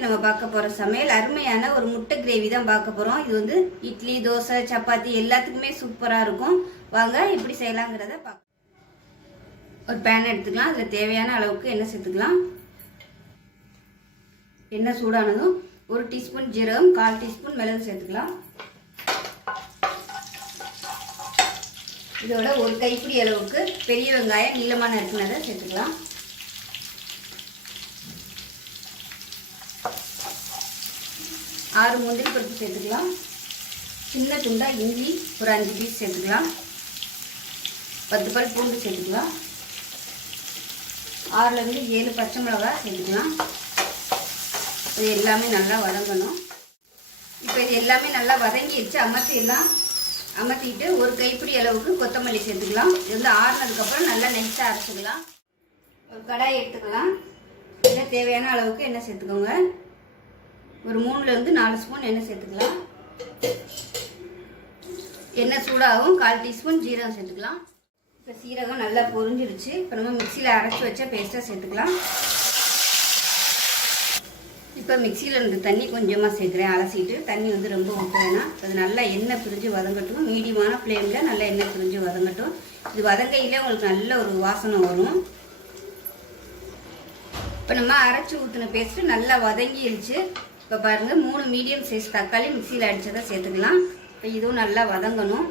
இன்னைக்கு நம்ம பார்க்க போற சமையல் அருமையான ஒரு முட்டை கிரேவி தான் பார்க்க போறோம். இது வந்து இட்லி, தோசை, சப்பாத்தி எல்லாத்துக்குமே சூப்பரா இருக்கும். வாங்க எப்படி செய்யலாங்கிறத பார்க்கலாம். ஒரு பேன் எடுத்துக்கலாம். அதுல தேவையான அளவுக்கு எண்ணெய் சேர்த்துக்கலாம். எண்ணெய் சூடானதும் 1 டீஸ்பூன் ஜீரகம், 1/4 டீஸ்பூன் மிளகு சேர்த்துக்கலாம். இதோட ஒரு கைப்பிடி அளவுக்கு பெரிய வெங்காயம் நீளமான நறுக்குனதை சேர்த்துக்கலாம். ஆறு முந்திரி பருப்பு சேர்த்துக்கலாம். சின்ன துண்டா இஞ்சி ஒரு 5 பீஸ் சேர்த்துக்கலாம். 10 பல் பூண்டு சேர்த்துக்கலாம். 6லேருந்து 7 பச்சை மிளகாய் சேர்த்துக்கலாம். இது எல்லாமே நல்லா வதங்கணும். இப்போ இது எல்லாமே நல்லா வதங்கிடுச்சு. அமர்த்திட்டு ஒரு கைப்பிடி அளவுக்கு கொத்தமல்லி சேர்த்துக்கலாம். இது வந்து ஆறுனதுக்கப்புறம் நல்லா நெக்ஸ்ட்டாக அரைச்சிக்கலாம். ஒரு கடாய் எடுத்துக்கலாம். இதில் தேவையான அளவுக்கு எண்ணெய் சேர்த்துக்கோங்க. ஒரு 3லேருந்து 4 ஸ்பூன் எண்ணெய் சேர்த்துக்கலாம். எண்ணெய் சூடாகவும் 1/4 டீஸ்பூன் ஜீரகம் சேர்த்துக்கலாம். இப்போ சீரகம் நல்லா பொரிஞ்சிருச்சு. இப்போ நம்ம மிக்சியில் அரைச்சி வச்ச பேஸ்ட்டாக சேர்த்துக்கலாம். இப்போ மிக்சியில் இருந்து தண்ணி கொஞ்சமாக சேர்க்குறேன். அலசிட்டு தண்ணி வந்து ரொம்ப ஊற்ற வேணாம். அது நல்லா எண்ணெய் பிரிஞ்சு வதங்கட்டும். மீடியமான ஃப்ளேமில் நல்லா எண்ணெய் பிரிஞ்சு வதங்கட்டும். இது வதங்கையிலே உங்களுக்கு நல்ல ஒரு வாசனை வரும். இப்போ நம்ம அரைச்சி ஊற்றின பேஸ்ட்டு நல்லா வதங்கிடுச்சு. இப்போ பாருங்கள் 3 மீடியம் சைஸ் தக்காளி மிக்சியில் அடித்ததை சேர்த்துக்கலாம். இப்போ இதுவும் நல்லா வதங்கணும்.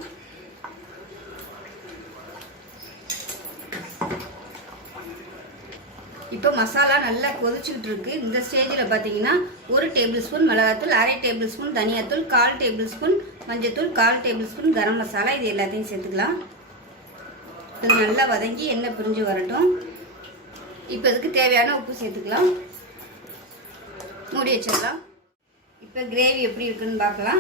இப்போ மசாலா நல்லா கொதிச்சுக்கிட்டு இருக்கு. இந்த ஸ்டேஜில் பார்த்தீங்கன்னா 1 டேபிள் ஸ்பூன் மிளகாத்தூள், 1/2 டேபிள் ஸ்பூன் தனியாத்தூள், 1/4 டேபிள் ஸ்பூன் மஞ்சத்தூள், 1/4 டேபிள் ஸ்பூன் கரம் மசாலா, இது எல்லாத்தையும் சேர்த்துக்கலாம். இது நல்லா வதங்கி எண்ணெய் பிரிஞ்சு வரட்டும். இப்போ இதுக்கு தேவையான உப்பு சேர்த்துக்கலாம். மூடி வச்சிடலாம். இப்போ கிரேவி எப்படி இருக்குன்னு பார்க்கலாம்.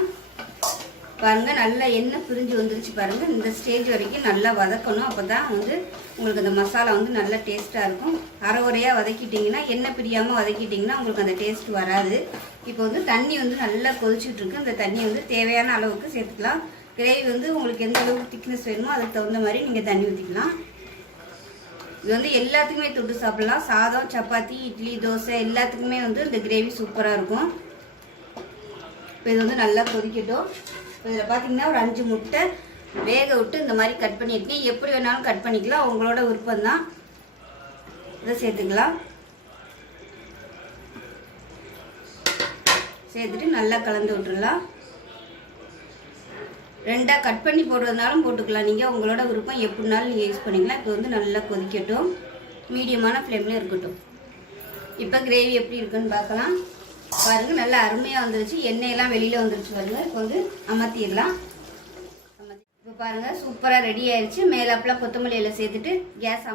பாருங்கள் நல்லா எண்ணெய் பிரிஞ்சு வந்துருச்சு. பாருங்கள் இந்த ஸ்டேஜ் வரைக்கும் நல்லா வதக்கணும். அப்போ தான் வந்து உங்களுக்கு அந்த மசாலா வந்து நல்லா டேஸ்ட்டாக இருக்கும். அரைகுறையாக வதக்கிட்டிங்கன்னா எண்ணெய் பிரியாமல் வதக்கிட்டிங்கன்னா உங்களுக்கு அந்த டேஸ்ட் வராது. இப்போ வந்து தண்ணி வந்து நல்லா கொதிச்சுட்டு இருக்கு. அந்த தண்ணி வந்து தேவையான அளவுக்கு சேர்த்துக்கலாம். கிரேவி வந்து உங்களுக்கு எந்த அளவுக்கு திக்னஸ் வேணுமோ அதுக்கு தகுந்த மாதிரி நீங்கள் தண்ணி ஊற்றிக்கலாம். இது வந்து எல்லாத்துக்குமே தொட்டு சாப்பிடலாம். சாதம், சப்பாத்தி, இட்லி, தோசை எல்லாத்துக்குமே வந்து இந்த கிரேவி சூப்பராக இருக்கும். இப்போ இது வந்து நல்லா கொதிக்கட்டும். இப்போ இதில் பார்த்தீங்கன்னா ஒரு 5 முட்டை வேக விட்டு இந்த மாதிரி கட் பண்ணியிருக்கேன். எப்படி வேணாலும் கட் பண்ணிக்கலாம், உங்களோட விருப்பம் தான். இதை சேர்த்துக்கலாம். சேர்த்துட்டு நல்லா கலந்து விட்டுடலாம். 2ஆக கட் பண்ணி போடுறதுனாலும் போட்டுக்கலாம். நீங்கள் உங்களோட விருப்பம் எப்படினாலும் நீங்கள் யூஸ் பண்ணிக்கலாம். இப்போ வந்து நல்லா கொதிக்கட்டும். மீடியமான ஃப்ளேமில் இருக்கட்டும். இப்போ கிரேவி எப்படி இருக்குன்னு பார்க்கலாம். பாருங்கள் நல்லா அருமையாக வந்துருச்சு. எண்ணெயெல்லாம் வெளியில் வந்துருச்சு பாருங்கள். இப்போ வந்து அமர்த்திடலாம். இப்போ பாருங்கள் சூப்பராக ரெடி ஆயிடுச்சு. மேலாப்பில் கொத்தமல்லி இலை சேர்த்துட்டு கேஸ்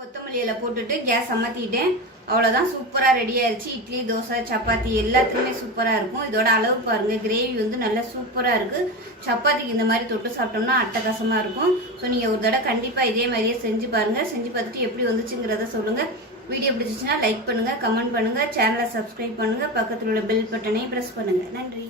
கொத்தமல்லி இலை போட்டுட்டு கேஸ் அமர்த்திட்டேன். அவ்வளோதான், சூப்பராக ரெடி ஆயிடுச்சு. இட்லி, தோசை, சப்பாத்தி எல்லாத்துக்குமே சூப்பராக இருக்கும். இதோட அளவு பாருங்கள். கிரேவி வந்து நல்லா சூப்பராக இருக்குது. சப்பாத்திக்கு இந்த மாதிரி தொட்டு சாப்பிட்டோம்னா அட்டகாசமாக இருக்கும். ஸோ நீங்கள் ஒரு தடவை கண்டிப்பாக இதே மாதிரியே செஞ்சு பாருங்கள். செஞ்சு பார்த்துட்டு எப்படி வந்துச்சுங்கிறத சொல்லுங்கள். வீடியோ பிடிச்சிச்சுன்னா லைக் பண்ணுங்கள், கமெண்ட் பண்ணுங்கள், சேனலை சப்ஸ்கிரைப் பண்ணுங்கள், பக்கத்தில் உள்ள பெல் பட்டனையும் ப்ரெஸ் பண்ணுங்கள். நன்றி.